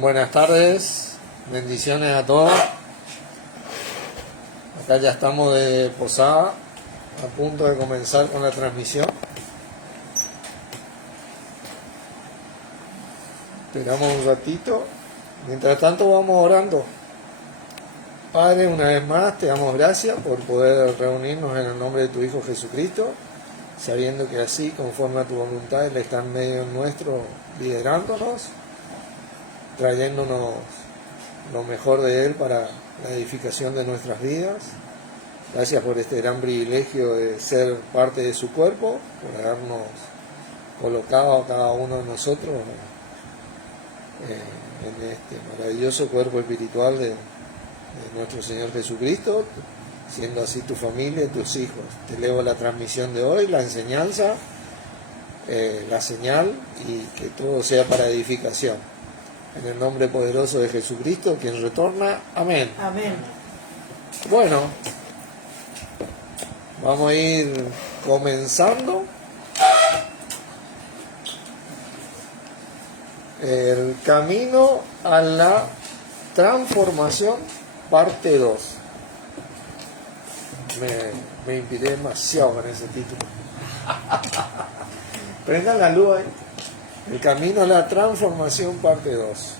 Buenas tardes, bendiciones a todos. Acá ya estamos de posada, a punto de comenzar con la transmisión. Esperamos un ratito. Mientras tanto vamos orando. Padre, una vez más te damos gracias por poder reunirnos en el nombre de tu Hijo Jesucristo, sabiendo que así, conforme a tu voluntad, Él está en medio nuestro, liderándonos, trayéndonos lo mejor de Él para la edificación de nuestras vidas. Gracias por este gran privilegio de ser parte de su cuerpo, por habernos colocado a cada uno de nosotros en este maravilloso cuerpo espiritual de nuestro Señor Jesucristo, siendo así tu familia y tus hijos. Te elevo la transmisión de hoy, la enseñanza, la señal, y que todo sea para edificación. En el nombre poderoso de Jesucristo, quien retorna. Amén. Amén. Bueno, vamos a ir comenzando el camino a la transformación, parte 2. Me inspiré demasiado con ese título. Prendan la luz ahí. El camino a la transformación, parte 2.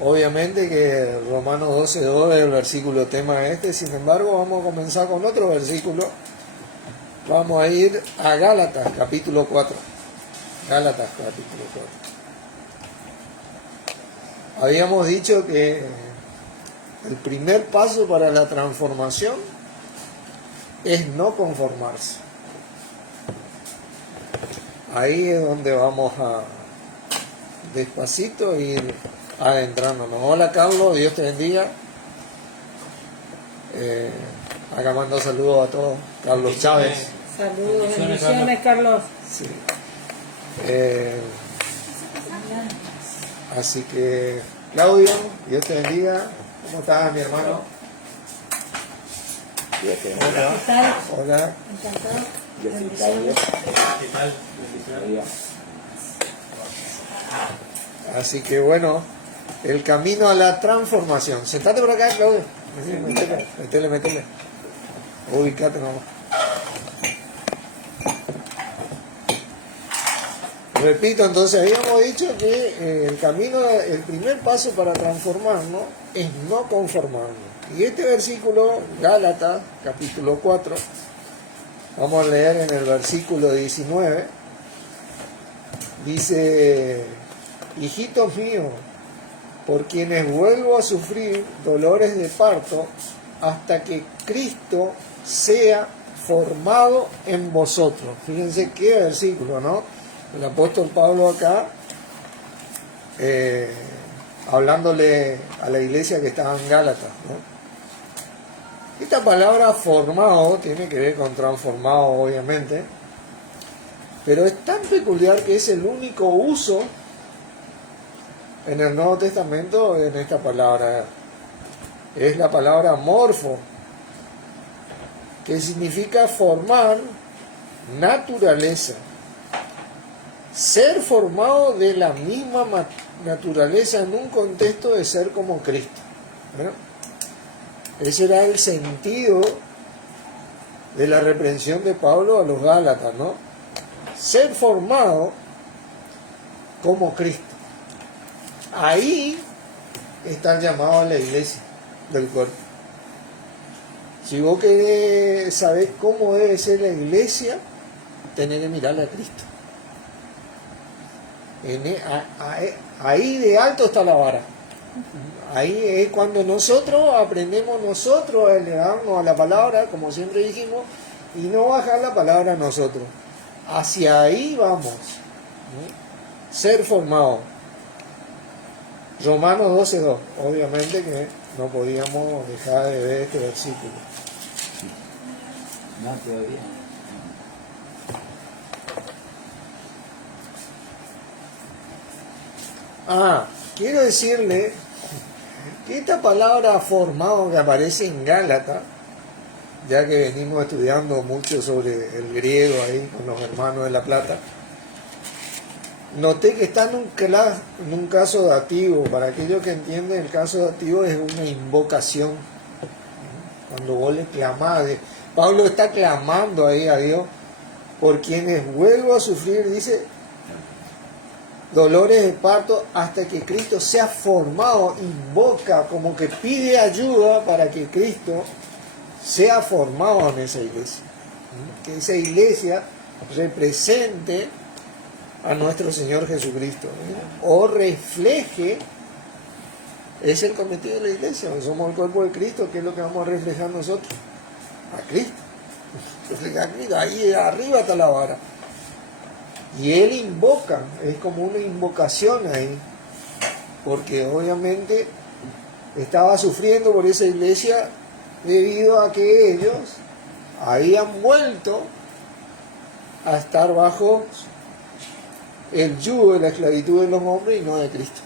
Obviamente que Romanos 12:2 es el versículo tema este. Sin embargo, vamos a comenzar con otro versículo. Vamos a ir a Gálatas, capítulo 4. Gálatas, capítulo 4. Habíamos dicho que el primer paso para la transformación es no conformarse. Ahí es donde vamos a despacito ir adentrándonos. Hola Carlos, Dios te bendiga. Acá mando saludos a todos. Carlos Chávez. Saludos, bendiciones, Carlos. Sí. Así que, Claudio, Dios te bendiga. ¿Cómo estás, mi hermano? ¿Qué tal? Hola. Encantado. ¿Qué tal? Así que bueno, el camino a la transformación. Sentate por acá, Claudio. Métele. Ubicate nomás. Repito, entonces habíamos dicho que el camino, el primer paso para transformarnos es no conformarnos. Y este versículo, Gálatas, capítulo 4, vamos a leer en el versículo 19, dice: hijitos míos, por quienes vuelvo a sufrir dolores de parto, hasta que Cristo sea formado en vosotros. Fíjense qué versículo, ¿no? El apóstol Pablo acá, hablándole a la iglesia que estaba en Gálatas, ¿no? Esta palabra formado tiene que ver con transformado, obviamente, pero es tan peculiar que es el único uso en el Nuevo Testamento en esta palabra. Es la palabra morfo, que significa formar naturaleza, ser formado de la misma naturaleza en un contexto de ser como Cristo. ¿No? Ese era el sentido de la reprensión de Pablo a los Gálatas, ¿no? Ser formado como Cristo. Ahí está el llamado a la iglesia del cuerpo. Si vos querés saber cómo debe ser la iglesia, tenés que mirarle a Cristo. Ahí de alto está la vara. Ahí es cuando nosotros aprendemos nosotros a elevarnos a la palabra, como siempre dijimos, y no bajar la palabra a nosotros. Hacia ahí vamos, ¿no? Ser formado. Romanos 12:2. Obviamente que no podíamos dejar de ver este versículo. No, todavía. Quiero decirle que esta palabra formado que aparece en Gálatas ya que venimos estudiando mucho sobre el griego ahí con los hermanos de La Plata, noté que está en un caso dativo. Para aquellos que entienden, el caso dativo es una invocación. Cuando vos le clamás, Pablo está clamando ahí a Dios por quienes vuelvo a sufrir, dice, dolores de parto hasta que Cristo sea formado. Invoca, como que pide ayuda para que Cristo sea formado en esa iglesia. Que esa iglesia represente a nuestro Señor Jesucristo, o refleje. Es el cometido de la iglesia, somos el cuerpo de Cristo. ¿Qué es lo que vamos a reflejar nosotros? A Cristo. Reflejar a Cristo. Ahí arriba está la vara. Y él invoca, es como una invocación ahí, porque obviamente estaba sufriendo por esa iglesia debido a que ellos habían vuelto a estar bajo el yugo de la esclavitud de los hombres y no de Cristo.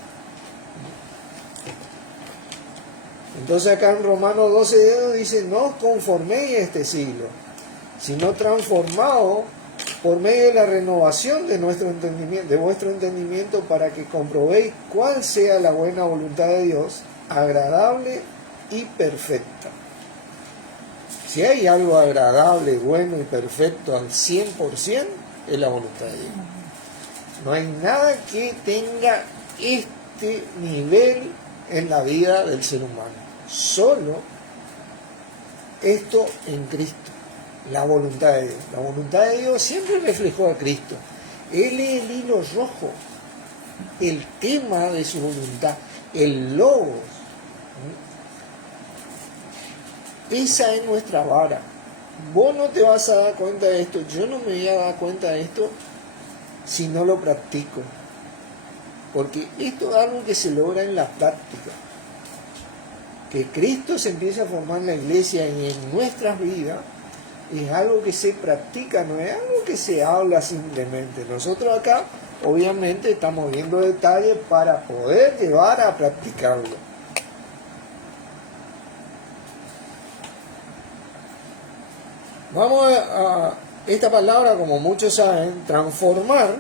Entonces acá en Romanos 12 dice, no os conforméis a este siglo, sino transformados por medio de la renovación de vuestro entendimiento, para que comprobéis cuál sea la buena voluntad de Dios, agradable y perfecta. Si hay algo agradable, bueno y perfecto al 100%, es la voluntad de Dios. No hay nada que tenga este nivel en la vida del ser humano. Solo esto en Cristo. La voluntad de Dios. La voluntad de Dios siempre reflejó a Cristo. Él es el hilo rojo, el tema de su voluntad, el logos. Esa es nuestra vara. Vos no te vas a dar cuenta de esto, yo no me voy a dar cuenta de esto si no lo practico. Porque esto es algo que se logra en la práctica. Que Cristo se empiece a formar en la iglesia y en nuestras vidas, es algo que se practica, no es algo que se habla simplemente. Nosotros acá, obviamente, estamos viendo detalles para poder llevar a practicarlo. Vamos a esta palabra, como muchos saben, transformar,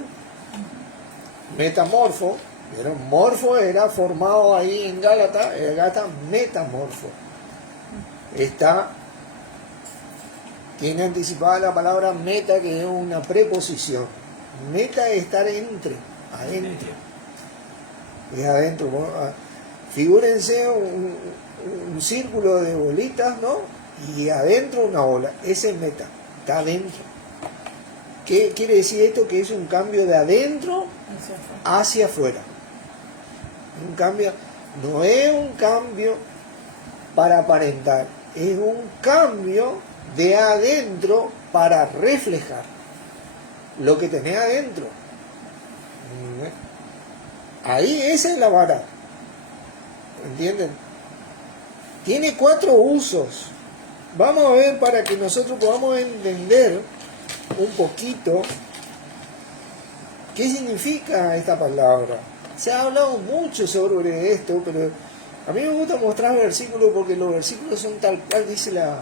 metamorfo. Pero morfo era formado ahí en Gálatas, metamorfo. Tiene anticipada la palabra meta, que es una preposición. Meta es estar adentro. Es adentro. Figúrense un círculo de bolitas, ¿no? Y adentro una bola. Ese es meta, está adentro. ¿Qué quiere decir esto? Que es un cambio de adentro hacia afuera. Un cambio, no es un cambio para aparentar, es un cambio de adentro para reflejar lo que tenés adentro. Ahí esa es la vara. ¿Entienden? Tiene 4 usos. Vamos a ver para que nosotros podamos entender un poquito qué significa esta palabra. Se ha hablado mucho sobre esto, pero a mí me gusta mostrar versículos porque los versículos son tal cual dice la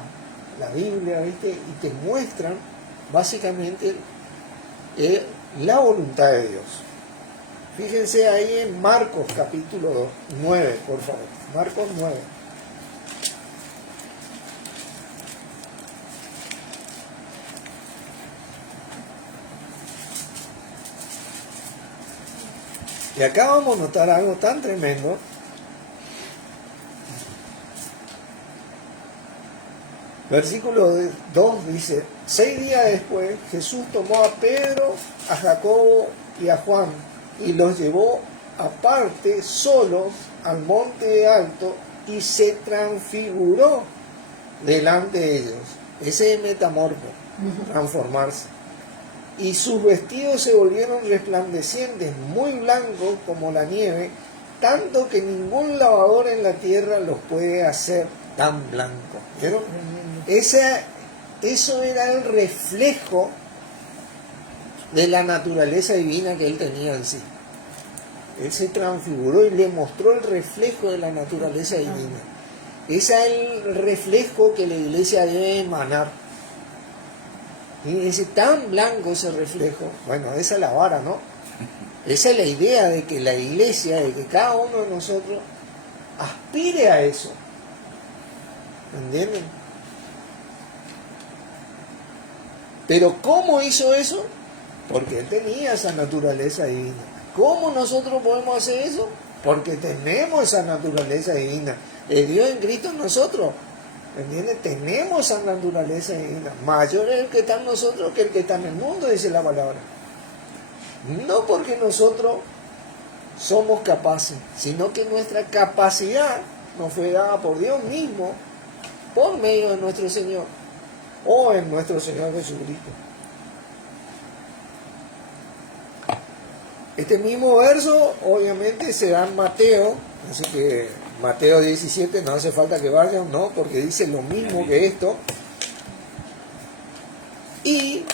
Biblia, ¿viste? Y te muestran básicamente la voluntad de Dios. Fíjense ahí en Marcos capítulo 9, por favor. Marcos 9. Y acá vamos a notar algo tan tremendo. Versículo 2 dice: 6 días después Jesús tomó a Pedro, a Jacobo y a Juan y los llevó aparte solos al monte alto y se transfiguró delante de ellos. Ese es metamorfo, transformarse. Y sus vestidos se volvieron resplandecientes, muy blancos como la nieve, tanto que ningún lavador en la tierra los puede hacer tan blancos. ¿Vieron? Eso era el reflejo de la naturaleza divina que él tenía en sí. Él se transfiguró y le mostró el reflejo de la naturaleza divina. Ese es el reflejo que la iglesia debe emanar. Y ese tan blanco ese reflejo, bueno, esa es la vara, ¿no? Esa es la idea de que la iglesia, de que cada uno de nosotros aspire a eso. ¿Entienden? Pero ¿cómo hizo eso? Porque él tenía esa naturaleza divina. ¿Cómo nosotros podemos hacer eso? Porque tenemos esa naturaleza divina. El Dios en Cristo en nosotros. ¿Entiendes? Tenemos esa naturaleza divina. Mayor es el que está en nosotros que el que está en el mundo, dice la palabra. No porque nosotros somos capaces, sino que nuestra capacidad nos fue dada por Dios mismo, por medio de nuestro Señor, o en nuestro Señor Jesucristo. Este mismo verso obviamente se da en Mateo, así que Mateo 17 no hace falta que vayan, no, porque dice lo mismo que esto. Y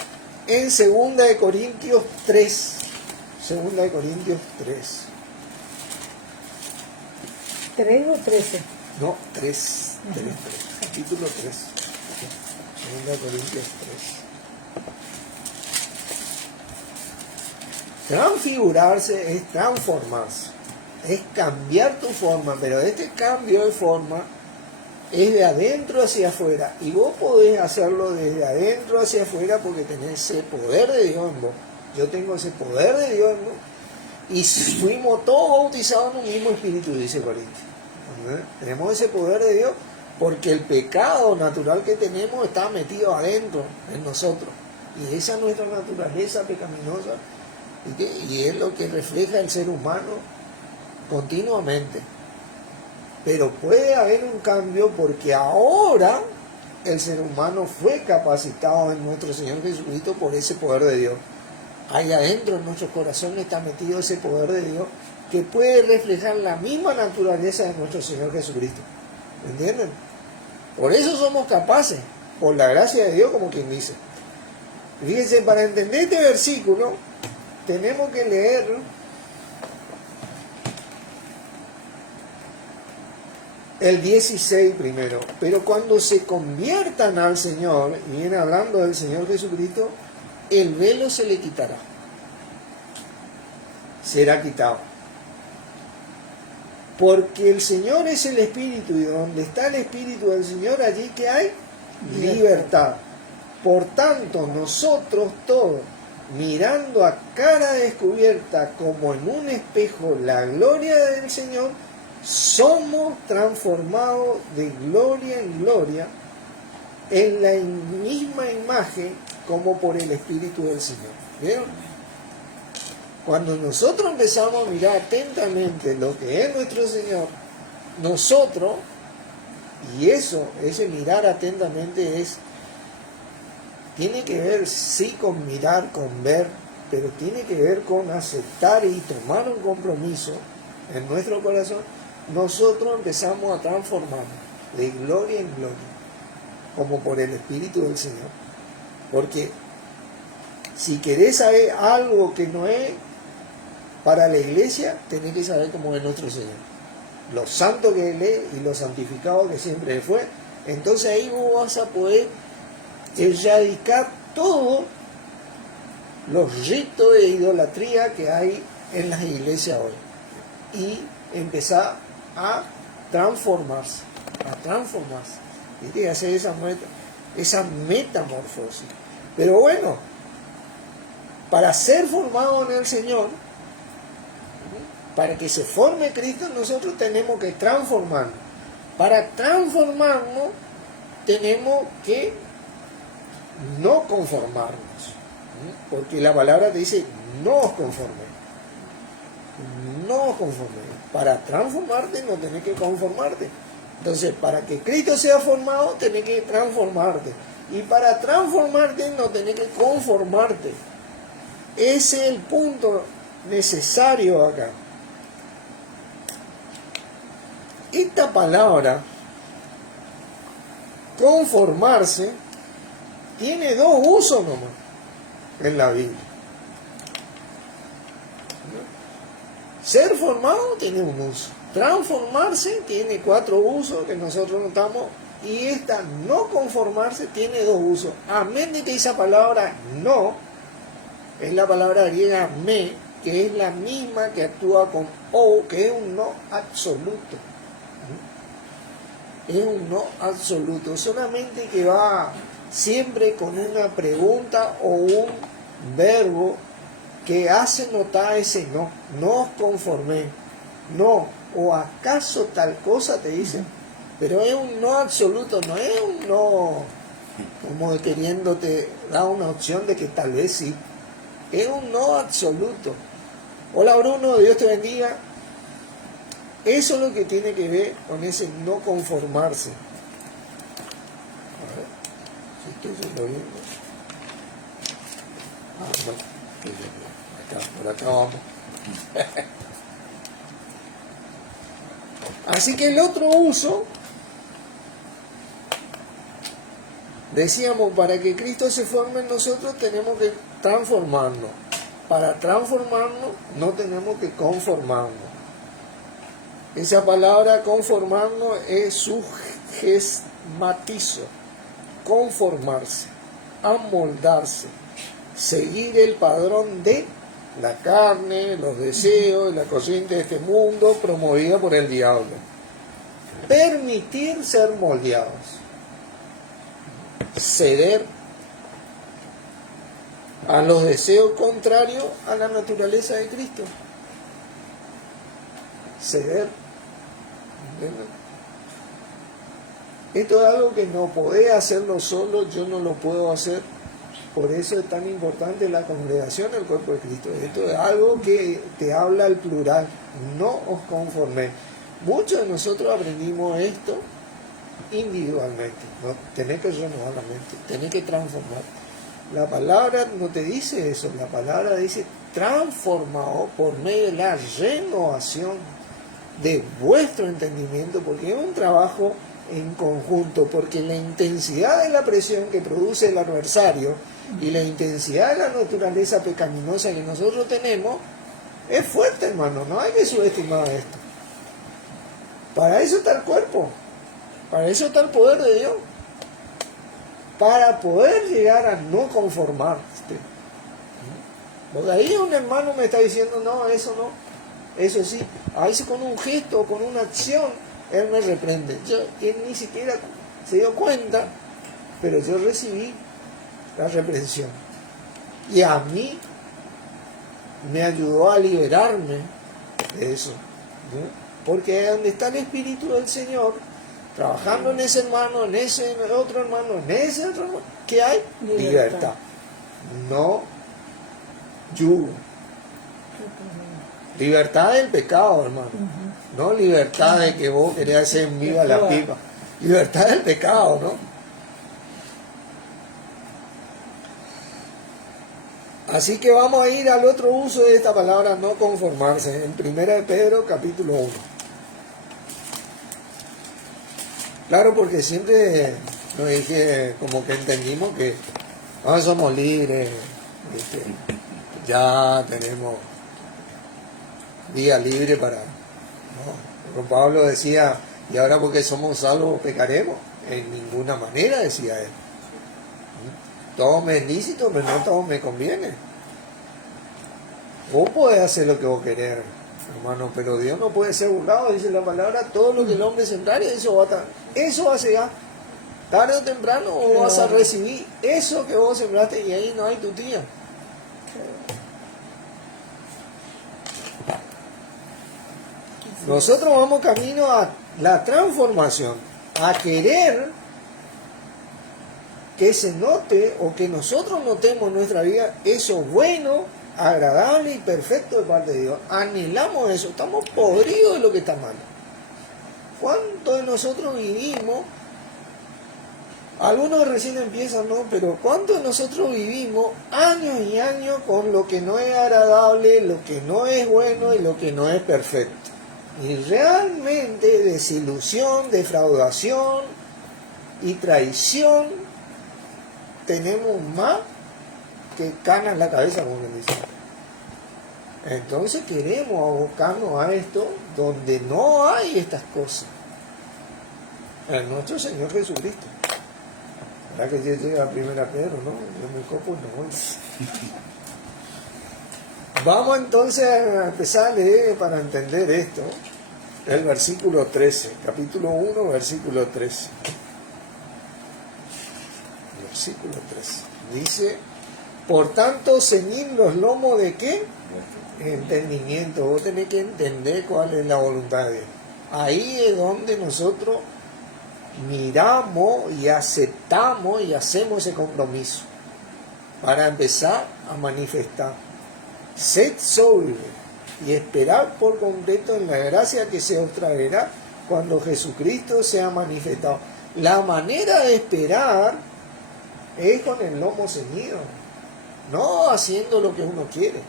en 2 de Corintios 3, 2 de Corintios 3. ¿3 o 13? No, 3, capítulo 3. 2 de Corintios 3. Transfigurarse es transformarse, es cambiar tu forma, pero este cambio de forma es de adentro hacia afuera, y vos podés hacerlo desde adentro hacia afuera porque tenés ese poder de Dios en vos. Yo tengo ese poder de Dios en vos, y fuimos todos bautizados en un mismo espíritu, dice Corintios. Tenemos ese poder de Dios porque el pecado natural que tenemos está metido adentro en nosotros, y esa es nuestra naturaleza pecaminosa, y es lo que refleja el ser humano continuamente. Pero puede haber un cambio porque ahora el ser humano fue capacitado en nuestro Señor Jesucristo por ese poder de Dios. Ahí adentro en nuestros corazones está metido ese poder de Dios que puede reflejar la misma naturaleza de nuestro Señor Jesucristo. ¿Entienden? Por eso somos capaces, por la gracia de Dios, como quien dice. Fíjense, para entender este versículo tenemos que leer el 16 primero. Pero cuando se conviertan al Señor, y viene hablando del Señor Jesucristo, el velo se le quitará. Será quitado. Porque el Señor es el Espíritu, y donde está el Espíritu del Señor, allí que hay libertad. Por tanto, nosotros todos, mirando a cara descubierta como en un espejo la gloria del Señor, somos transformados de gloria en gloria en la misma imagen como por el Espíritu del Señor. ¿Vieron? Cuando nosotros empezamos a mirar atentamente lo que es nuestro Señor, nosotros, y eso, ese mirar atentamente tiene que ver sí con mirar, con ver, pero tiene que ver con aceptar y tomar un compromiso en nuestro corazón. Nosotros empezamos a transformarnos de gloria en gloria, como por el Espíritu del Señor. Porque si querés saber algo que no es para la iglesia, tenés que saber cómo es nuestro Señor, lo santo que Él es y lo santificado que siempre fue. Entonces ahí vos vas a poder erradicar todos los ritos de idolatría que hay en las iglesias hoy y empezar a transformarse, y hacer esa metamorfosis. Pero bueno, para ser formado en el Señor, para que se forme Cristo, nosotros tenemos que transformarnos. Para transformarnos tenemos que no conformarnos, porque la palabra te dice no os conforméis. No os conforméis. Para transformarte no tenés que conformarte. Entonces, para que Cristo sea formado, tenés que transformarte. Y para transformarte no tenés que conformarte. Ese es el punto necesario acá. Esta palabra, conformarse, tiene dos usos nomás en la Biblia. Ser formado tiene un uso. Transformarse tiene 4 usos que nosotros notamos, y esta no conformarse tiene 2 usos. Amén de que esa palabra no es la palabra griega me, que es la misma que actúa con o, que es un no absoluto. Es un no absoluto, solamente que va siempre con una pregunta o un verbo que hace notar ese no. No os conforméis, no, o acaso tal cosa te dicen, pero es un no absoluto, no es un no como queriéndote dar una opción de que tal vez sí, es un no absoluto. Hola Bruno, Dios te bendiga. Eso es lo que tiene que ver con ese no conformarse. A ver, si estoy haciendo bien. No, por acá vamos. Así que el otro uso, decíamos, para que Cristo se forme en nosotros tenemos que transformarnos. Para transformarnos no tenemos que conformarnos. Esa palabra conformarnos es sugesmatizo, conformarse, amoldarse, seguir el padrón de la carne, los deseos, la corriente de este mundo promovida por el diablo. Permitir ser moldeados, ceder a los deseos contrarios a la naturaleza de Cristo. Ceder. ¿Entienden? Esto es algo que no podés hacerlo solo, yo no lo puedo hacer. Por eso es tan importante la congregación del cuerpo de Cristo. Esto es algo que te habla al plural. No os conforméis. Muchos de nosotros aprendimos esto individualmente. ¿No? Tenés que renovar la mente, tenés que transformar. La palabra no te dice eso, la palabra dice transformado por medio de la renovación de vuestro entendimiento, porque es un trabajo en conjunto, porque la intensidad de la presión que produce el adversario y la intensidad de la naturaleza pecaminosa que nosotros tenemos es fuerte, hermano, no hay que subestimar esto. Para eso está el cuerpo, para eso está el poder de Dios, para poder llegar a no conformarte. Porque ahí un hermano me está diciendo, no, eso no, eso sí, a veces con un gesto o con una acción, él me reprende. Él ni siquiera se dio cuenta, pero yo recibí la reprensión. Y a mí me ayudó a liberarme de eso. ¿No? Porque donde está el Espíritu del Señor, trabajando en ese hermano, en ese otro hermano, en ese otro hermano, ¿qué hay? Libertad. No yugo. Libertad del pecado, hermano. No libertad de que vos querés hacer viva la pipa. Libertad del pecado, ¿no? Así que vamos a ir al otro uso de esta palabra, no conformarse, en 1 de Pedro, capítulo 1. Claro, porque siempre nos dije, como que entendimos que somos libres, ¿viste? Ya tenemos día libre para... ¿no? Don Pablo decía, y ahora porque somos salvos pecaremos. En ninguna manera, decía él. Todo me es lícito, pero no todo me conviene. Vos podés hacer lo que vos querés, hermano, pero Dios no puede ser burlado, dice la palabra. Todo lo que el hombre sembrare, eso va a llegar. Tarde o temprano vos vas a recibir eso que vos sembraste, y ahí no hay tu tía. Nosotros vamos camino a la transformación, a querer que se note o que nosotros notemos en nuestra vida eso bueno, agradable y perfecto de parte de Dios. Anhelamos eso, estamos podridos de lo que está mal. ¿Cuántos de nosotros vivimos? Algunos recién empiezan, ¿no? Pero ¿cuántos de nosotros vivimos años y años con lo que no es agradable, lo que no es bueno y lo que no es perfecto? Y realmente desilusión, defraudación y traición tenemos más que canas en la cabeza, como le dicen. Entonces queremos abocarnos a esto donde no hay estas cosas. En nuestro Señor Jesucristo. ¿Verdad que ya llega a primera Pedro, no? Yo me copo y no voy. Vamos entonces a empezar a leer para entender esto. El versículo 13, capítulo 1, versículo 13. Versículo 13. Dice, por tanto, ceñid los lomos de ¿qué? Entendimiento. Vos tenés que entender cuál es la voluntad de Dios. Ahí es donde nosotros miramos y aceptamos y hacemos ese compromiso para empezar a manifestar. Sed sobrio y esperar por completo en la gracia que se os traerá cuando Jesucristo sea manifestado. La manera de esperar es con el lomo ceñido, no haciendo lo que uno quiere,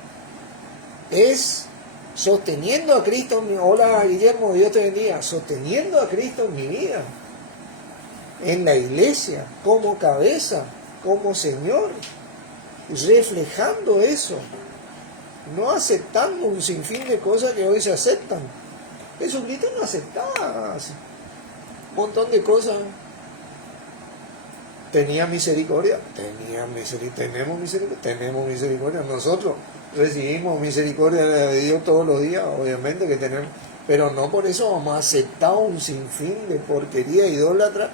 es sosteniendo a Cristo en mi... Hola Guillermo, Dios te bendiga. Sosteniendo a Cristo en mi vida, en la iglesia, como cabeza, como Señor, reflejando eso, no aceptando un sinfín de cosas que hoy se aceptan. Jesucristo no aceptaba un montón de cosas. Tenía misericordia, tenemos misericordia. Nosotros recibimos misericordia de Dios todos los días, obviamente que tenemos, pero no por eso vamos a aceptar un sinfín de porquería idólatra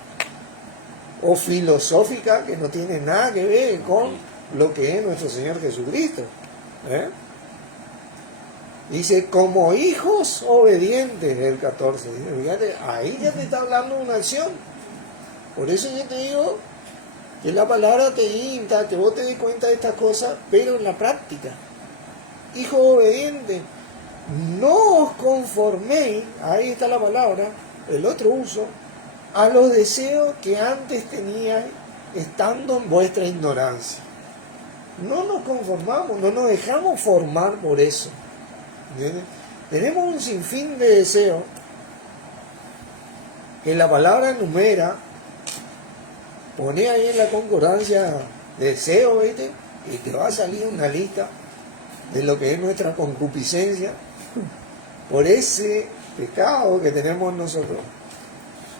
o filosófica que no tiene nada que ver con lo que es nuestro Señor Jesucristo. Dice, como hijos obedientes, el 14. Fíjate, ahí ya te está hablando de una acción. Por eso yo te digo que la palabra te insta, que vos te des cuenta de estas cosas, pero en la práctica. Hijos obedientes, no os conforméis, ahí está la palabra, el otro uso, a los deseos que antes teníais estando en vuestra ignorancia. No nos conformamos, no nos dejamos formar por eso. ¿Entiendes? Tenemos un sinfín de deseos que la palabra enumera. Pone ahí en la concordancia deseo, ¿viste? Y te va a salir una lista de lo que es nuestra concupiscencia por ese pecado que tenemos nosotros.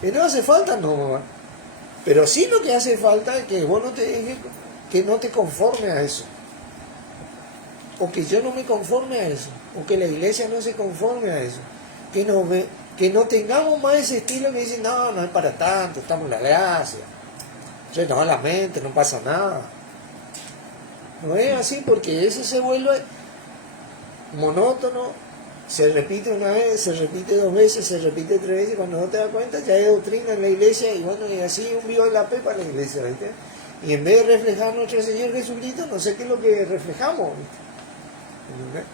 Que no hace falta, no, mamá. Pero sí lo que hace falta es que vos no te dejes, que no te conformes a eso. O que yo no me conforme a eso. O que la iglesia no se conforme a eso. Que no tengamos más ese estilo que dice, no, no es para tanto, estamos en la gracia. No, la mente, no pasa nada. No es así, porque eso se vuelve monótono, se repite una vez, se repite dos veces, se repite tres veces, y cuando no te das cuenta ya hay doctrina en la iglesia, y bueno, y así un vivo en la pepa en la iglesia, ¿viste? Y en vez de reflejar a nuestro Señor Jesucristo, no sé qué es lo que reflejamos, ¿viste?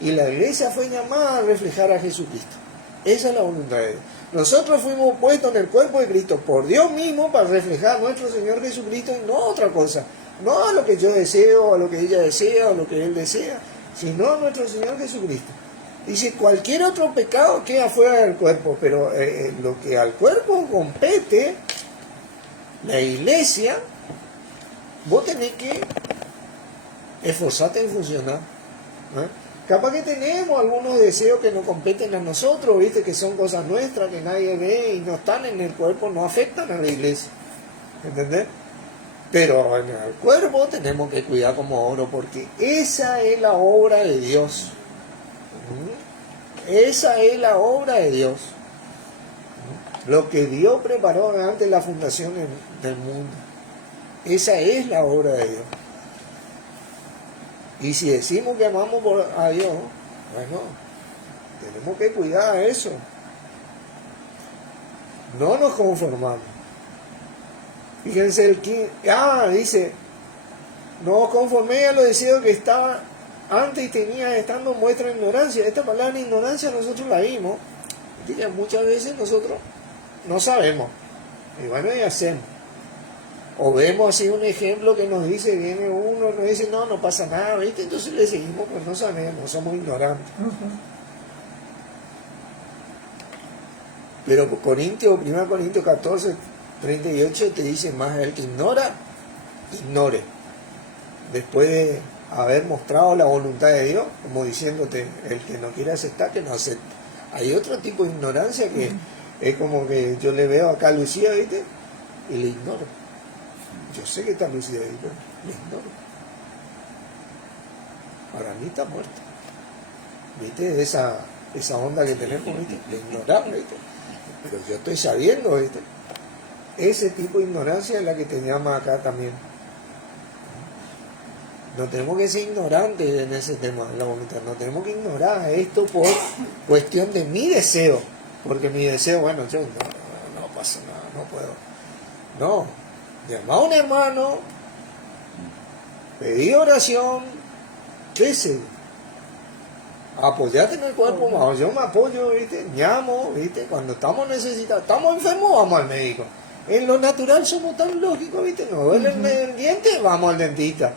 Y la iglesia fue llamada a reflejar a Jesucristo. Esa es la voluntad de Dios. Nosotros fuimos puestos en el cuerpo de Cristo por Dios mismo para reflejar a nuestro Señor Jesucristo y no otra cosa. No a lo que yo deseo, a lo que ella desea, a lo que él desea, sino a nuestro Señor Jesucristo. Dice, cualquier otro pecado queda fuera del cuerpo, pero lo que al cuerpo compete, la iglesia, vos tenés que esforzarte en funcionar. Capaz que tenemos algunos deseos que nos competen a nosotros, ¿viste? Que son cosas nuestras, que nadie ve y no están en el cuerpo, no afectan a la iglesia. ¿Entendés? Pero en el cuerpo tenemos que cuidar como oro, porque esa es la obra de Dios. Esa es la obra de Dios. Lo que Dios preparó antes de la fundación del mundo. Esa es la obra de Dios. Y si decimos que amamos a Dios, bueno, tenemos que cuidar eso. No nos conformamos. Fíjense dice, no os conforméis a los deseos que estaba antes y tenía estando en vuestra ignorancia. Esta palabra ignorancia nosotros la vimos, que muchas veces nosotros no sabemos. Y bueno, y hacemos. O vemos así un ejemplo que nos dice, viene uno, nos dice, no pasa nada, ¿viste? Entonces le seguimos, pues no sabemos, somos ignorantes. Pero 1 Corintios 14, 38 te dice más, el que ignora, ignore. Después haber mostrado la voluntad de Dios, como diciéndote, el que no quiere aceptar, que no acepte. Hay otro tipo de ignorancia que es como que yo le veo acá a Lucía, ¿viste? Y le ignoro. Yo sé que está Lucía ahí, pero le ignoro. Para mí está muerta. ¿Viste? Esa onda que tenemos, ¿viste? Le ignoramos, ¿viste? Pero yo estoy sabiendo, ¿viste? Ese tipo de ignorancia es la que te llama acá también. No tenemos que ser ignorantes en ese tema de la voluntad. No tenemos que ignorar esto por cuestión de mi deseo. Porque mi deseo, bueno, yo no pasa nada, no puedo. No. Llama a un hermano, pedí oración, ¿qué sé? Apoyate en el cuerpo, más. Yo me apoyo, ¿viste? Llamo, ¿viste? Cuando estamos necesitados, estamos enfermos, vamos al médico. En lo natural somos tan lógicos, ¿viste? Nos duele el diente, vamos al dentista.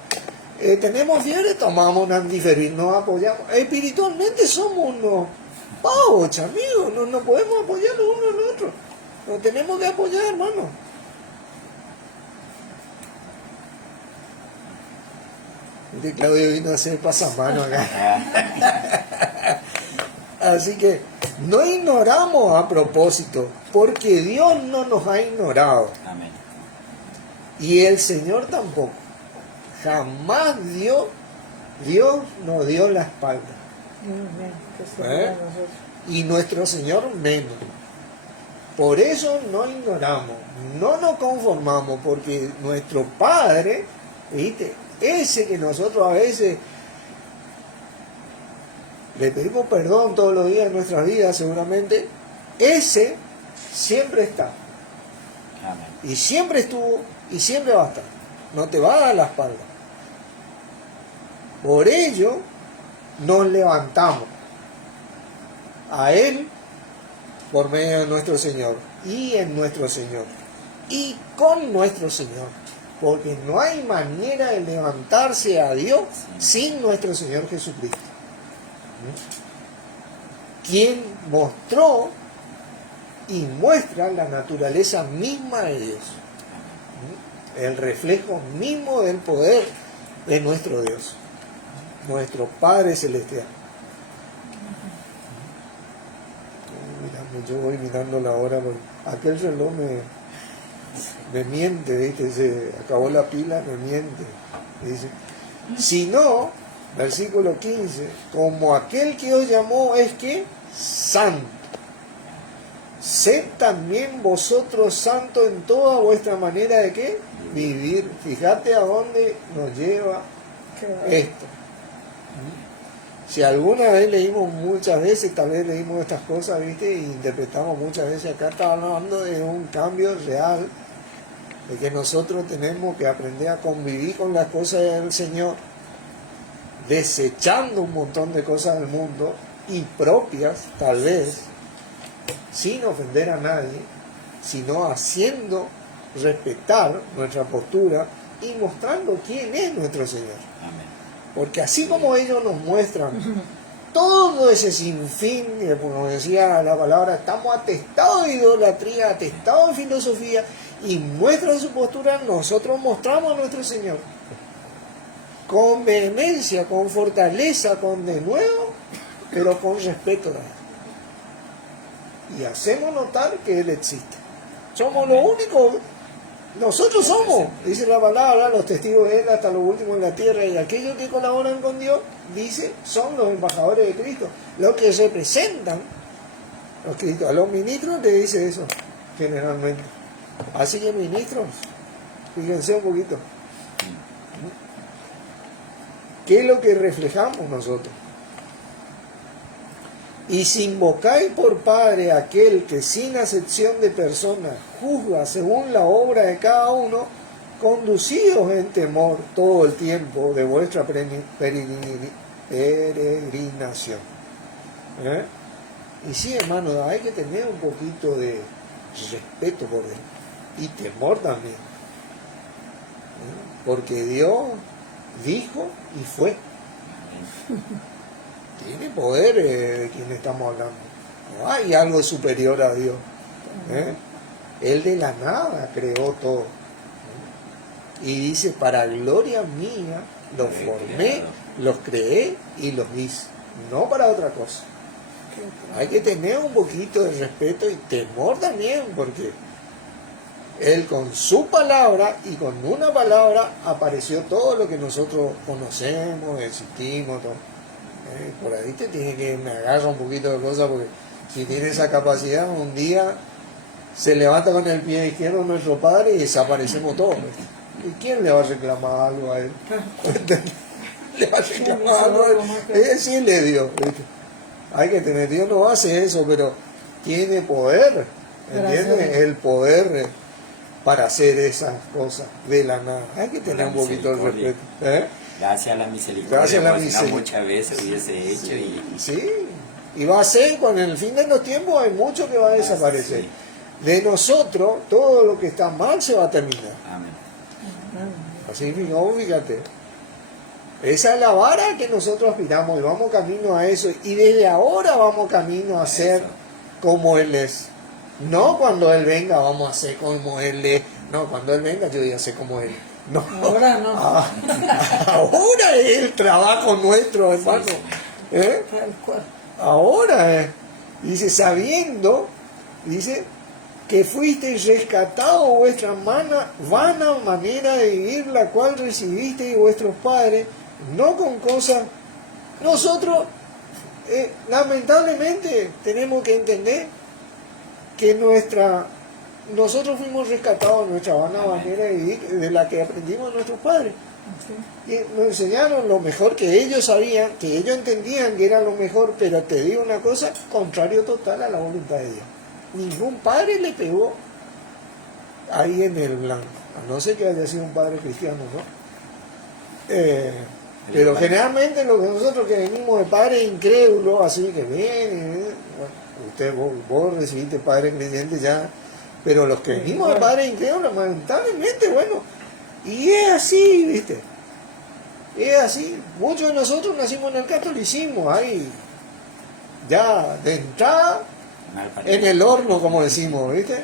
Tenemos fiebre, tomamos un antiferil, nos apoyamos. Espiritualmente somos unos pavos, amigos, no podemos apoyar uno al otro. Nos tenemos que apoyar, hermano. Este Claudio vino a hacer pasamano acá. Así que no ignoramos a propósito, porque Dios no nos ha ignorado. Amén. Y el Señor tampoco. Jamás Dios nos dio la espalda. Y nuestro Señor menos. Por eso no ignoramos, no nos conformamos, porque nuestro Padre, ¿viste? Ese que nosotros a veces le pedimos perdón todos los días de nuestras vidas, seguramente, ese siempre está. Amén. Y siempre estuvo y siempre va a estar. No te va a dar la espalda. Por ello, nos levantamos a Él por medio de nuestro Señor y en nuestro Señor y con nuestro Señor, porque no hay manera de levantarse a Dios sin nuestro Señor Jesucristo, quien mostró y muestra la naturaleza misma de Dios, el reflejo mismo del poder de nuestro Dios, nuestro Padre Celestial. Yo voy mirando la hora, porque aquel reloj me miente, ¿viste? Se acabó la pila, me miente. Dice, si no, versículo 15, como aquel que os llamó es que santo, sed también vosotros santos en toda vuestra manera de ¿qué? Vivir. Fíjate a dónde nos lleva esto. Si alguna vez leímos muchas veces, tal vez leímos estas cosas, ¿viste? E interpretamos muchas veces, acá está hablando de un cambio real, de que nosotros tenemos que aprender a convivir con las cosas del Señor, desechando un montón de cosas del mundo, y propias, tal vez, sin ofender a nadie, sino haciendo respetar nuestra postura y mostrando quién es nuestro Señor. Amén. Porque así como ellos nos muestran todo ese sinfín, como decía la palabra, estamos atestados de idolatría, atestados de filosofía, y muestran su postura, nosotros mostramos a nuestro Señor. Con vehemencia, con fortaleza, con denuedo, pero con respeto a Él. Y hacemos notar que Él existe. Somos los únicos. Nosotros somos, dice la palabra, los testigos de Él hasta lo último en la tierra, y aquellos que colaboran con Dios, dice, son los embajadores de Cristo, los que representan a Cristo. A los ministros le dice eso, generalmente. Así que ministros, fíjense un poquito. ¿Qué es lo que reflejamos nosotros? Y si invocáis por Padre aquel que sin acepción de personas juzga según la obra de cada uno, conducíos en temor todo el tiempo de vuestra peregrinación. Y sí, hermano, hay que tener un poquito de respeto por Él y temor también. Porque Dios dijo y fue. Tiene poder de quien estamos hablando. No hay algo superior a Dios. Él de la nada creó todo. Y dice, para gloria mía los formé, los creé y los hice, no para otra cosa. Hay que tener un poquito de respeto y temor también, porque Él con su palabra y con una palabra apareció todo lo que nosotros conocemos, existimos, todo. Por ahí te tiene que me agarra un poquito de cosas, porque si tiene esa capacidad, un día se levanta con el pie izquierdo nuestro Padre y desaparecemos todos. ¿Y quién le va a reclamar algo a Él? Le va a reclamar algo a Él. Es decirle Dios. ¿Viste? Hay que tener, Dios no hace eso, pero tiene poder, ¿entiendes? El poder para hacer esas cosas de la nada. Hay que tener un poquito de respeto. Gracias a la misericordia. Gracias a la pues, misericordia. Muchas veces hubiese hecho Sí, y va a ser, con el fin de los tiempos hay mucho que va a desaparecer. Sí. De nosotros, todo lo que está mal se va a terminar. Amén. Así, fíjate. Esa es la vara que nosotros aspiramos y vamos camino a eso. Y desde ahora vamos camino a ser Eso. como Él es. No cuando Él venga vamos a ser como Él es. No, cuando Él venga yo voy a ser como Él. No. Ahora no. Ahora es el trabajo nuestro, hermano. ¿Eh? Tal cual. Ahora dice, sabiendo, dice, que fuisteis rescatados vuestra vana manera de vivir, la cual recibisteis de vuestros padres, no con cosas. Nosotros, lamentablemente, tenemos que entender que nosotros fuimos rescatados de nuestra vana manera de vivir, de la que aprendimos de nuestros padres. Sí. Y nos enseñaron lo mejor que ellos sabían, que ellos entendían que era lo mejor, pero te digo una cosa, contrario total a la voluntad de Dios. Ningún padre le pegó ahí en el blanco, a no ser que haya sido un padre cristiano, ¿no? Pero generalmente nosotros que venimos de padres incrédulos, así que vienen, bueno, vos recibiste padre creyente ya, pero los que venimos de padres incrédulos, lamentablemente, bueno, y es así, ¿viste? Es así. Muchos de nosotros nacimos en el catolicismo, ahí, ya de entrada, en el horno, como decimos, ¿viste?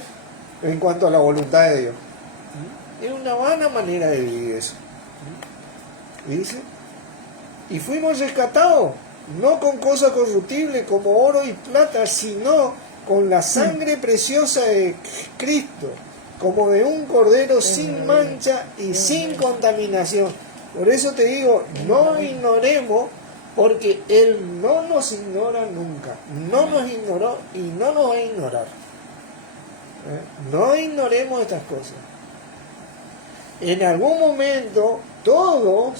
En cuanto a la voluntad de Dios. Es una vana manera de vivir eso. ¿Dice? Y fuimos rescatados, no con cosas corruptibles como oro y plata, sino con la sangre preciosa de Cristo, como de un cordero sin mancha y sin contaminación. Por eso te digo, no ignoremos, porque Él no nos ignora nunca, no nos ignoró y no nos va a ignorar. No ignoremos estas cosas. En algún momento, todos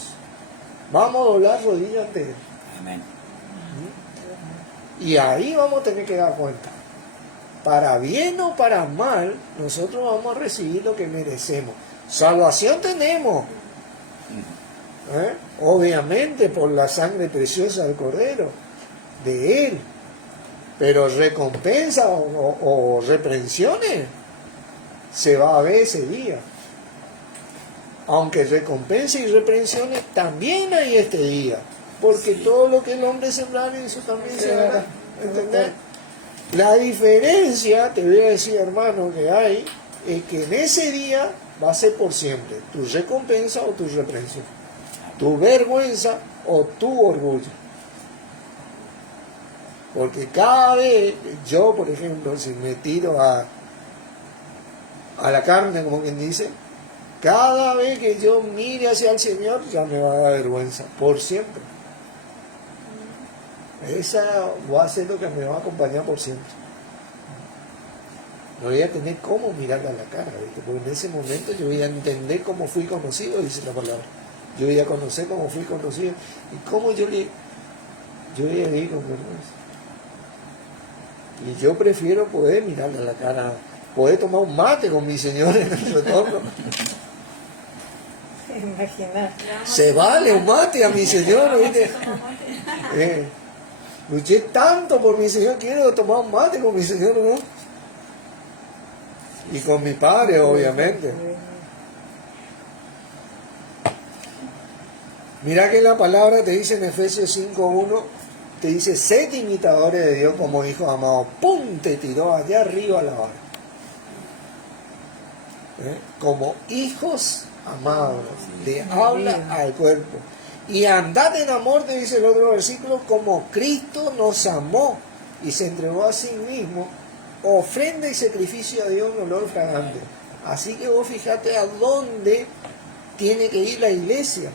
vamos a doblar rodillas ante Él. Amén. Y ahí vamos a tener que dar cuenta. Para bien o para mal, nosotros vamos a recibir lo que merecemos. Salvación tenemos. Obviamente por la sangre preciosa del Cordero, de Él. Pero recompensa o reprensiones se va a ver ese día. Aunque recompensa y reprensiones también hay este día. Porque todo lo que el hombre sembrar, eso también se hará. ¿Entendés? La diferencia, te voy a decir, hermano, que hay, es que en ese día va a ser por siempre tu recompensa o tu reprensión, tu vergüenza o tu orgullo. Porque cada vez, yo por ejemplo, si me tiro a la carne, como quien dice, cada vez que yo mire hacia el Señor, ya me va a dar vergüenza, por siempre. Esa va a ser lo que me va a acompañar por siempre. No voy a tener cómo mirarle a la cara, ¿viste? Porque en ese momento yo voy a entender cómo fui conocido, dice la palabra. Yo voy a conocer cómo fui conocido y cómo yo voy a vivir con vergüenza. Y yo prefiero poder mirarle a la cara, poder tomar un mate con mi Señor en el retorno. Imaginar. Se vale un mate a mi Señor, ¿viste? Luché tanto por mi Señor, quiero tomar un mate con mi Señor, ¿no? Y con mi Padre, obviamente. Mira que la palabra te dice en Efesios 5:1, te dice, sed imitadores de Dios como hijos amados. ¡Pum! Te tiró allá arriba la vara. Como hijos amados, le habla al cuerpo. Y andad en amor, te dice el otro versículo, como Cristo nos amó y se entregó a sí mismo, ofrenda y sacrificio a Dios en olor fragante. Así que vos fíjate a dónde tiene que ir la iglesia.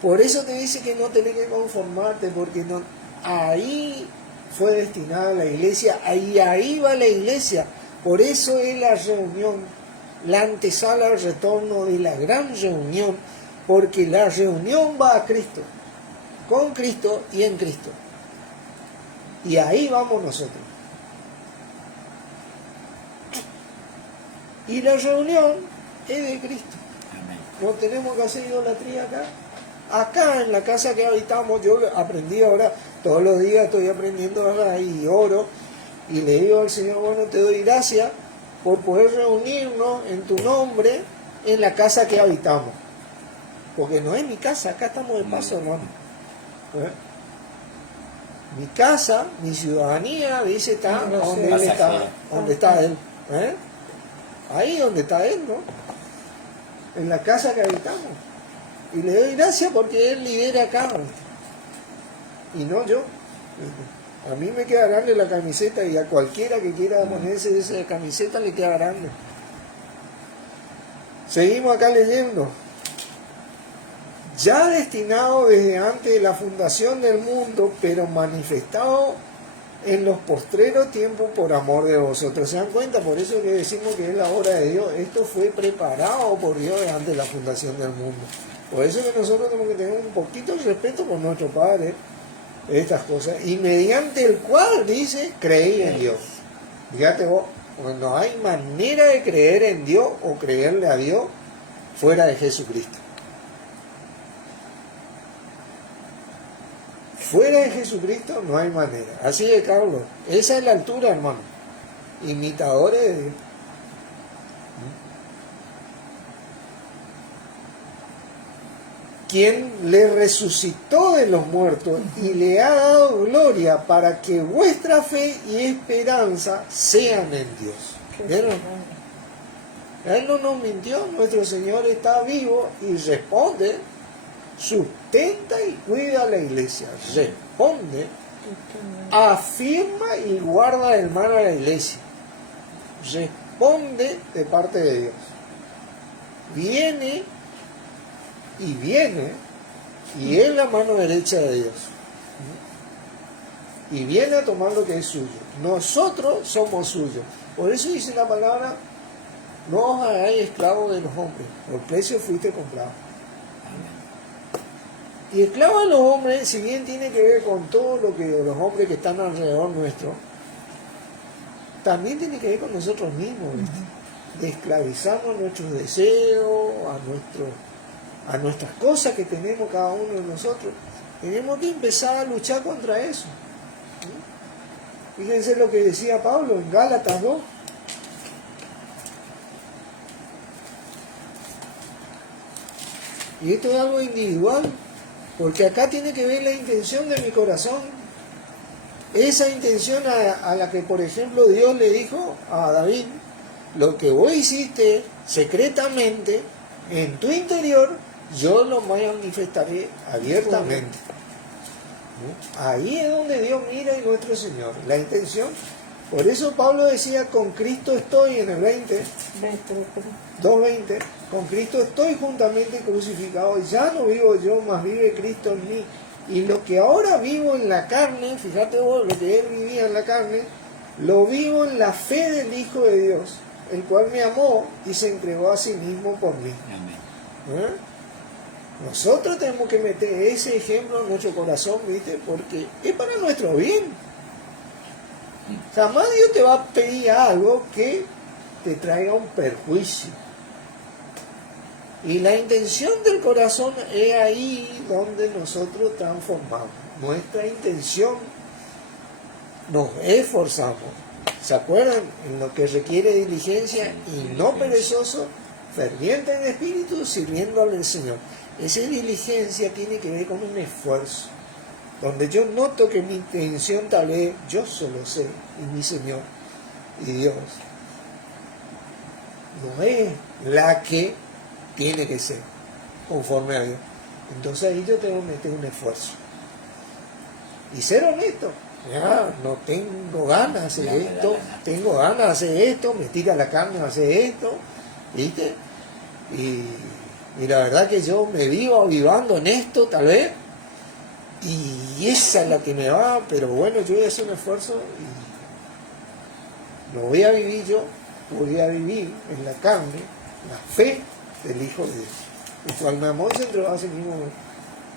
Por eso te dice que no tenés que conformarte, porque no, ahí fue destinada la iglesia, ahí va la iglesia. Por eso es la reunión, la antesala al retorno de la gran reunión, porque la reunión va a Cristo, con Cristo y en Cristo. Y ahí vamos nosotros. Y la reunión es de Cristo. Amén. No tenemos que hacer idolatría acá. Acá en la casa que habitamos, yo aprendí ahora, todos los días estoy aprendiendo ahora y oro. Y le digo al Señor, bueno, te doy gracias por poder reunirnos en tu nombre en la casa que habitamos. Porque no es mi casa, acá estamos de paso, hermano. ¿Eh? Mi casa, mi ciudadanía, dice, está No sé. donde él está, Pasajera. donde está él. ¿Eh? Ahí donde está él, ¿no? En la casa que habitamos. Y le doy gracias porque él lidera acá. Y no yo. A mí me queda grande la camiseta y a cualquiera que quiera ponerse esa camiseta le queda grande. Seguimos acá leyendo. Ya destinado desde antes de la fundación del mundo, pero manifestado en los postreros tiempos por amor de vosotros. ¿Se dan cuenta? Por eso que decimos que es la obra de Dios. Esto fue preparado por Dios desde antes de la fundación del mundo. Por eso que nosotros tenemos que tener un poquito de respeto por nuestro Padre, estas cosas, y mediante el cual dice, creí en Dios. Fíjate vos, no hay manera de creer en Dios o creerle a Dios fuera de Jesucristo. Fuera de Jesucristo no hay manera. Así de Carlos, esa es la altura, hermano. Imitadores de Dios. Quien le resucitó de los muertos y le ha dado gloria para que vuestra fe y esperanza sean en Dios. ¿Vieron? Él no nos mintió, nuestro Señor está vivo y responde, sustenta y cuida a la iglesia, responde, afirma y guarda del mal a la iglesia, responde de parte de Dios. Viene y es la mano derecha de Dios. Y viene a tomar lo que es suyo. Nosotros somos suyos. Por eso dice la palabra, no os hagáis esclavos de los hombres, por precio fuiste comprado. Y esclavo de los hombres, si bien tiene que ver con todo lo que los hombres que están alrededor nuestro, también tiene que ver con nosotros mismos, ¿viste? De esclavizarnos a nuestros deseos, a nuestras cosas que tenemos cada uno de nosotros. Tenemos que empezar a luchar contra eso. Fíjense lo que decía Pablo en Gálatas 2. Y esto es algo individual, porque acá tiene que ver la intención de mi corazón. Esa intención a la que, por ejemplo, Dios le dijo a David, lo que vos hiciste secretamente en tu interior, yo lo manifestaré abiertamente. Ahí es donde Dios mira y nuestro Señor, la intención. Por eso Pablo decía, con Cristo estoy en el 2:20, con Cristo estoy juntamente crucificado, ya no vivo yo, mas vive Cristo en mí. Y lo que ahora vivo en la carne, fíjate vos, lo que él vivía en la carne, lo vivo en la fe del Hijo de Dios, el cual me amó y se entregó a sí mismo por mí. Amén. Nosotros tenemos que meter ese ejemplo en nuestro corazón, ¿viste? Porque es para nuestro bien. Jamás Dios te va a pedir algo que te traiga un perjuicio. Y la intención del corazón es ahí donde nosotros transformamos. Nuestra intención, nos esforzamos. ¿Se acuerdan? En lo que requiere diligencia y no perezoso, ferviente en espíritu, sirviéndole al Señor. Esa diligencia tiene que ver con un esfuerzo, donde yo noto que mi intención tal vez yo solo sé, y mi Señor y Dios no es la que tiene que ser. conforme a Dios. Entonces ahí yo tengo que meter un esfuerzo. Y ser honesto. Ya, no tengo ganas de hacer esto, tengo ganas de hacer esto, me tira la carne a hacer esto, ¿viste? Y la verdad que yo me vivo avivando en esto, tal vez, y esa es la que me va, pero bueno, yo voy a hacer un esfuerzo y lo voy a vivir yo, voy a vivir en la carne, la fe del Hijo de Dios, el cual me amó y se entregó a sí mismo.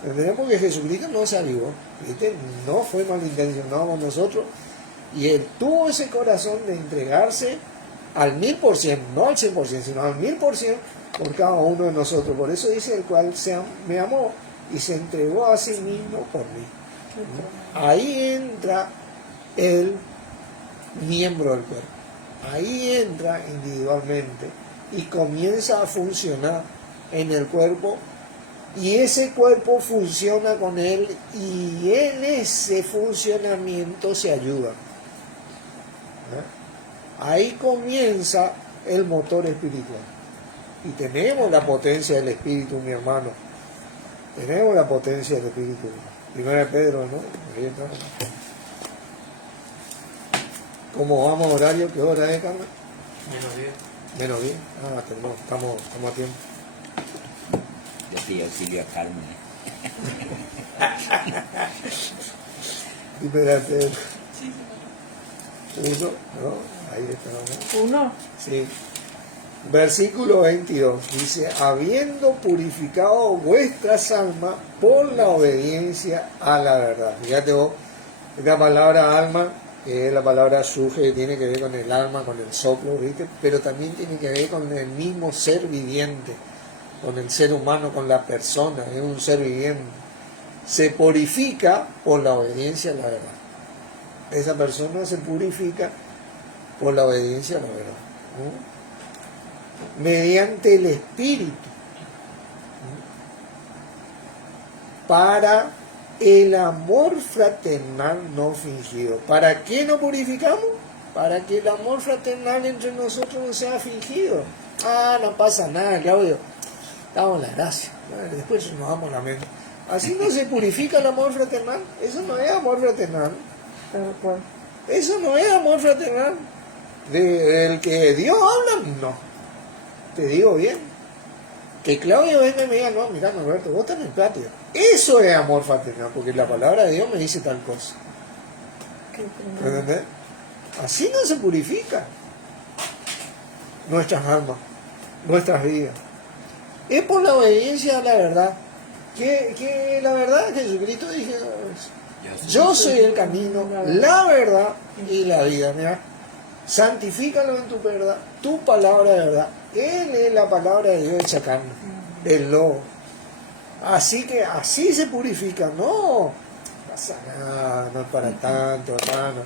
Entendemos que Jesucristo no se avivó, ¿viste? No fue malintencionado con nosotros, y Él tuvo ese corazón de entregarse al 1000%, no al 100%, sino al 1000% por cada uno de nosotros. Por eso dice, el cual me amó y se entregó a sí mismo por mí. Ahí entra el miembro del cuerpo, ahí entra individualmente y comienza a funcionar en el cuerpo, y ese cuerpo funciona con él, y en ese funcionamiento se ayuda. Ahí comienza el motor espiritual. Y tenemos la potencia del Espíritu, mi hermano. Tenemos la potencia del Espíritu. Primero de Pedro, ¿no? ¿Cómo vamos, horario? ¿Qué hora es, Carmen? Menos 10. Ah, estamos a tiempo. Yo pido auxilio a Carmen. Espérate. Uno, ¿no? Ahí está. Uno. Sí. Versículo 22 dice, habiendo purificado vuestras almas por la obediencia a la verdad. Fíjate vos, esta palabra alma, que es la palabra suje, que tiene que ver con el alma, con el soplo, ¿viste? Pero también tiene que ver con el mismo ser viviente, con el ser humano, con la persona, es un ser viviente. Se purifica por la obediencia a la verdad. Esa persona se purifica por la obediencia a la verdad, ¿no? Mediante el Espíritu, para el amor fraternal no fingido. ¿Para qué nos purificamos? Para que el amor fraternal entre nosotros no sea fingido. Ah, no pasa nada, Claudio, damos la gracia, después nos damos la mente. Así no se purifica el amor fraternal. Eso no es amor fraternal. Eso no es amor fraternal. Del que Dios habla, no. Te digo bien. Que Claudio venga y me diga, no, mira, Norberto, vos estás en el patio. Eso es amor fraternal, porque la palabra de Dios me dice tal cosa. ¿Entendés? Así no se purifica nuestras almas, nuestras vidas. Es por la obediencia a la verdad. Que la verdad, Jesucristo dice, yo soy el camino, la verdad y la vida. Mira, santifícalo en tu verdad, tu palabra de verdad. Él es la palabra de Dios hecha carne, el lobo. Así que así se purifica. No pasa nada, no es para tanto, hermano.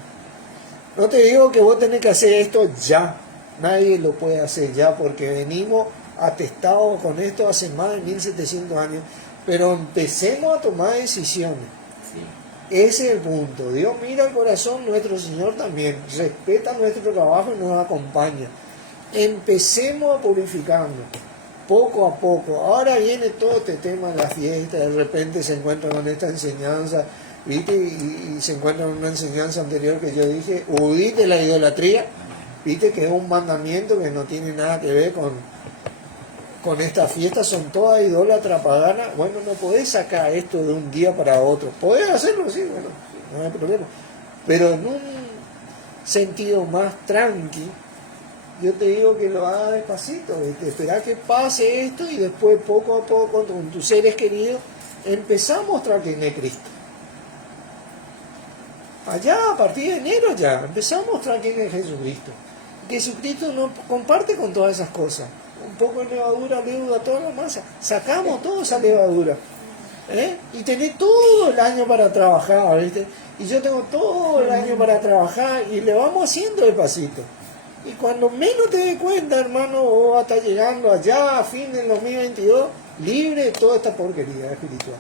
No te digo que vos tenés que hacer esto ya. Nadie lo puede hacer ya, porque venimos atestados con esto hace más de 1700 años. Pero empecemos a tomar decisiones. Sí. Ese es el punto. Dios mira el corazón, nuestro Señor también. Respeta nuestro trabajo y nos acompaña. Empecemos a purificarnos, poco a poco. Ahora viene todo este tema de la fiesta, de repente se encuentran con esta enseñanza, ¿viste? Y se encuentran con una enseñanza anterior que yo dije, huid de la idolatría, ¿viste? Que es un mandamiento que no tiene nada que ver con estas fiestas, son todas idólatras paganas. Bueno, no podés sacar esto de un día para otro. Podés hacerlo, sí, bueno, no hay problema. Pero en un sentido más tranqui, yo te digo que lo hagas despacito, ¿viste? Esperá que pase esto y después poco a poco con tus seres queridos empezá a mostrar quién es Cristo. Allá a partir de enero ya empezá a mostrar quién es Jesucristo. Jesucristo no comparte con todas esas cosas. Un poco de levadura, leuda, toda la masa. Sacamos toda esa levadura. Y tenés todo el año para trabajar, ¿viste? Y yo tengo todo el año para trabajar y le vamos haciendo despacito. Y cuando menos te des cuenta, hermano, vos vas a estar llegando allá a fin del 2022 libre de toda esta porquería espiritual.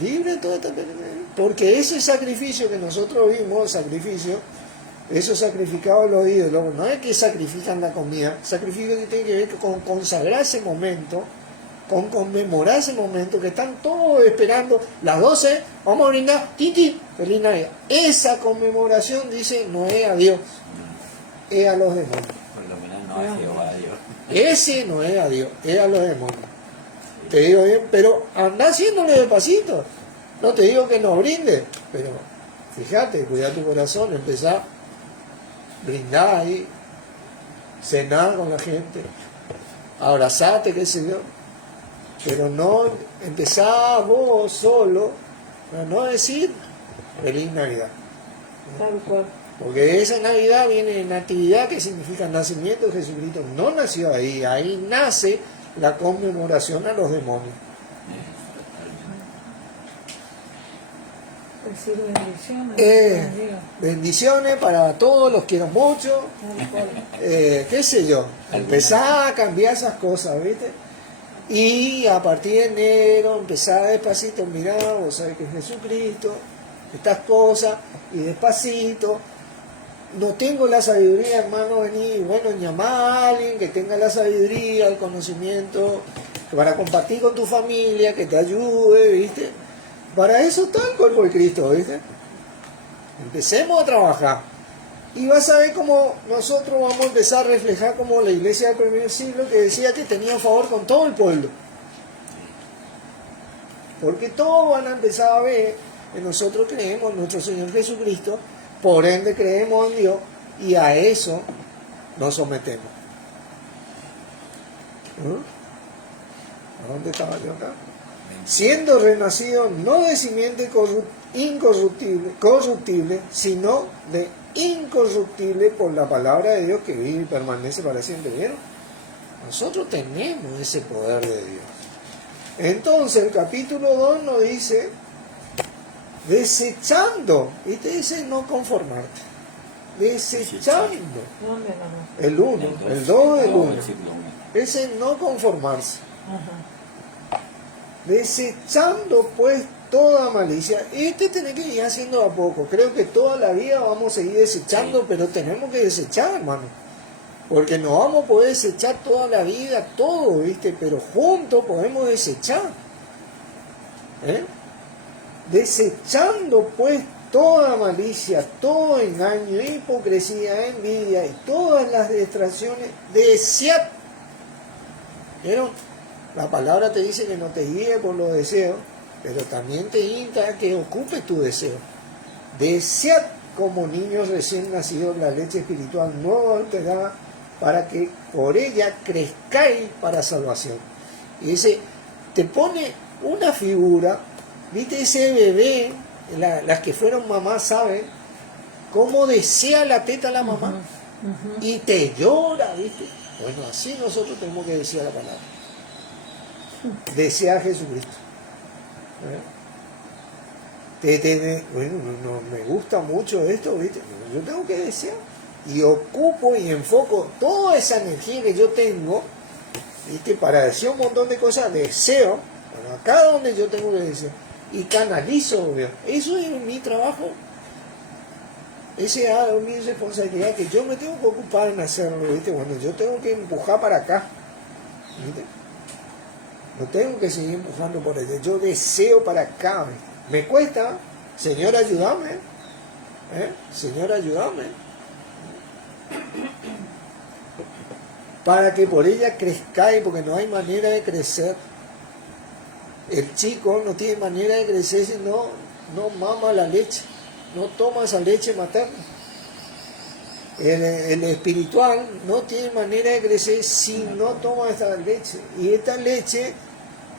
Libre de toda esta porquería. Porque ese sacrificio que nosotros vimos, sacrificio, Eso sacrificado a los ídolos, no es que sacrifican la comida, sacrificio que tiene que ver con consagrar ese momento, con conmemorar ese momento, que están todos esperando las 12, vamos a brindar, titi, feliz Navidad. Esa conmemoración, dice, no es a Dios, es a los demonios. Por lo menos no es Jehová Dios. Ese no es a Dios, es a los demonios. Te digo bien, pero anda haciéndole despacito. No te digo que no brinde, pero fíjate, cuida tu corazón, empezá, brindar ahí, cenar con la gente, abrazate, qué sé yo. Pero no empezá vos solo, pero no decir feliz Navidad. Tal cual. Porque esa Navidad viene en Natividad, que significa nacimiento de Jesucristo. No nació ahí, ahí nace la conmemoración a los demonios. Decir bendiciones. Bendiciones para todos, los quiero mucho. Tal cual. Qué sé yo, empezar a cambiar esas cosas, ¿viste? Y a partir de enero empezar despacito, mirá, vos sabés que es Jesucristo, estas cosas, y despacito. No tengo la sabiduría, hermano, vení, bueno, llamar a alguien que tenga la sabiduría, el conocimiento, para compartir con tu familia, que te ayude, ¿viste? Para eso está el cuerpo de Cristo, ¿viste? Empecemos a trabajar. Y vas a ver cómo nosotros vamos a empezar a reflejar como la iglesia del primer siglo, que decía que tenía favor con todo el pueblo. Porque todos van a empezar a ver que nosotros creemos en nuestro Señor Jesucristo, por ende creemos en Dios, y a eso nos sometemos. ¿A dónde estaba yo acá? Siendo renacido no de simiente corruptible, sino de incorruptible por la palabra de Dios que vive y permanece para siempre. ¿Vieron? Nosotros tenemos ese poder de Dios. Entonces el capítulo 2 nos dice, desechando, y te dice no conformarte, desechando, ¿Dónde no? el 1, el 2, el 1, Versículo 1. ese no conformarse. Ajá. Desechando pues toda malicia. Tenés que ir haciendo a poco. Creo que toda la vida vamos a seguir desechando, pero tenemos que desechar, hermano. Porque no vamos a poder desechar toda la vida, todo, ¿viste? Pero juntos podemos desechar. Desechando pues toda malicia, todo engaño, hipocresía, envidia y todas las distracciones, desead. ¿Vieron? La palabra te dice que no te guíe por los deseos, pero también te insta a que ocupes tu deseo. Desead como niños recién nacidos la leche espiritual no alterada, para que por ella crezcáis para salvación. Y ese te pone una figura, viste ese bebé, las que fueron mamás saben cómo desea la teta a la mamá, y te llora, viste. Bueno, así nosotros tenemos que desear la palabra. Desea a Jesucristo. Bueno, me gusta mucho esto, ¿viste? Yo tengo que desear. Y ocupo y enfoco toda esa energía que yo tengo, ¿viste? Para desear un montón de cosas, deseo, bueno, acá donde yo tengo que desear. Y canalizo, obvio. Eso es mi trabajo. Esa es mi responsabilidad, que yo me tengo que ocupar en hacerlo, ¿viste? Bueno, yo tengo que empujar para acá, ¿viste? No tengo que seguir empujando por allá. Yo deseo para acá. Me cuesta. Señor, ayúdame. Señor, ayúdame. Para que por ella crezcáis, porque no hay manera de crecer. El chico no tiene manera de crecer si no mama la leche. No toma esa leche materna. El espiritual no tiene manera de crecer si no toma esta leche. Y esta leche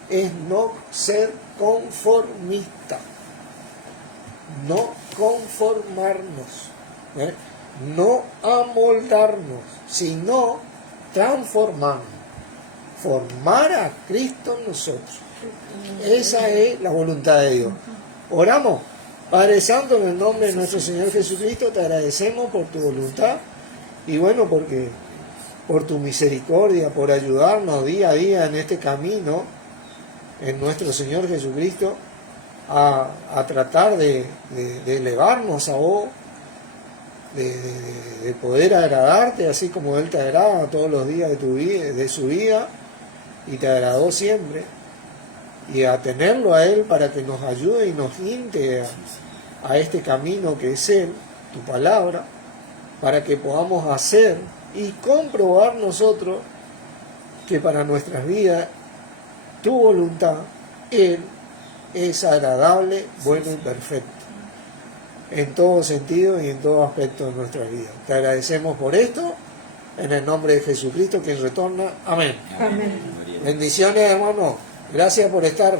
es no ser conformista, no conformarnos, no amoldarnos, sino transformarnos, formar a Cristo en nosotros. Esa es la voluntad de Dios. Oramos. Padre Santo, en el nombre de nuestro Señor Jesucristo, te agradecemos por tu voluntad y bueno, porque por tu misericordia, por ayudarnos día a día en este camino, en nuestro Señor Jesucristo, a tratar de elevarnos a vos, de poder agradarte, así como Él te agrada todos los días de tu vida, de su vida, y te agradó siempre, y a tenerlo a Él para que nos ayude y nos guíe a este camino que es Él, tu palabra, para que podamos hacer y comprobar nosotros que para nuestras vidas tu voluntad, Él, es agradable, bueno y perfecto, en todo sentido y en todo aspecto de nuestra vida. Te agradecemos por esto, en el nombre de Jesucristo, quien retorna. Amén. Amén. Bendiciones, hermano. Gracias por estar.